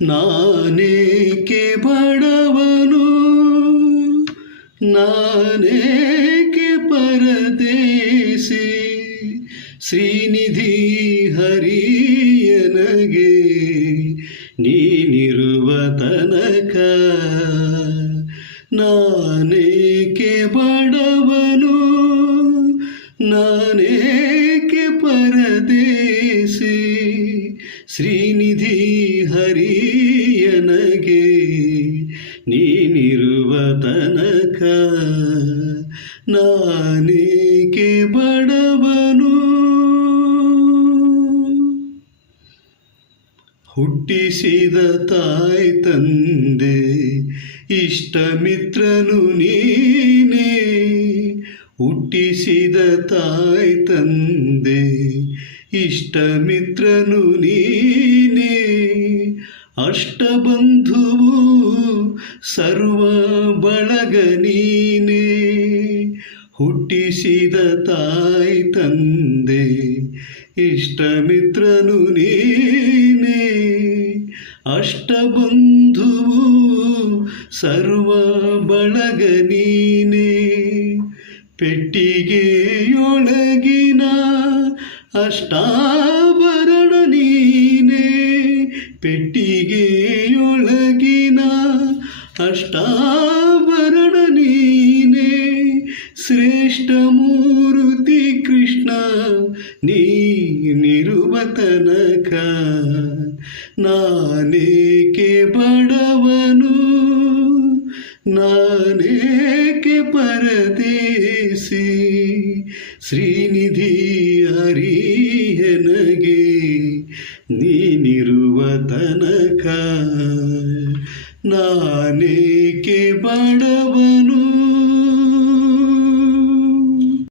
ನಾನೇಕೆ ಬಡವನು, ನಾನೇಕೆ ಪರದೇಸಿ, ಶ್ರೀನಿಧಿ ಹರಿಯನಗೆ ನೀನಿರುವ ತನಕ. ನಾನೇಕೆ ಬಡವನು, ನಾನೇಕೆ ಪರದೇಸಿ, ಶ್ರೀನಿಧಿ ಹರಿಯನಗೆ ನೀನಿರುವ ತನಕ. ನಾನೇಕೆ ಬಡವನು. ಹುಟ್ಟಿಸಿದ ತಾಯಿ ತಂದೆ ಇಷ್ಟ ಮಿತ್ರನು ನೀನೇ, ಹುಟ್ಟಿಸಿದ ತಾಯಿ ತಂದೆ ಇಷ್ಟ ಮಿತ್ರನು ನೀನೇ, ಅಷ್ಟಬಂಧುವು ಸರ್ವ ಬಳಗ ನೀನೇ. ಹುಟ್ಟಿಸಿದ ತಾಯಿ ತಂದೆ ಇಷ್ಟ ಮಿತ್ರನು ನೀನೇ, ಅಷ್ಟಬಂಧುವು ಸರ್ವ ಬಳಗ ನೀನೇ. ಪೆಟ್ಟಿಗೆಯೊಳಗಿನ ಅಷ್ಟಾಭರಣ ನೀನೇ, ಪೆಟ್ಟಿಗೆಯೊಳಗಿನ ಅಷ್ಟಾಭರಣ ನೀನೇ. ಶ್ರೇಷ್ಠ ಮೂರ್ತಿ ಕೃಷ್ಣ ನೀನಿರುವ ತನಕ. ನಾನೇಕೆ ಬಡವನು, ನಾನೇಕೆ ಪರದೇಸಿ, ಶ್ರೀನಿಧಿ ಹರಿಯನಗೆ ನೀನಿರುವ ತನಕ. ನಾನೇಕೆ ಬಡ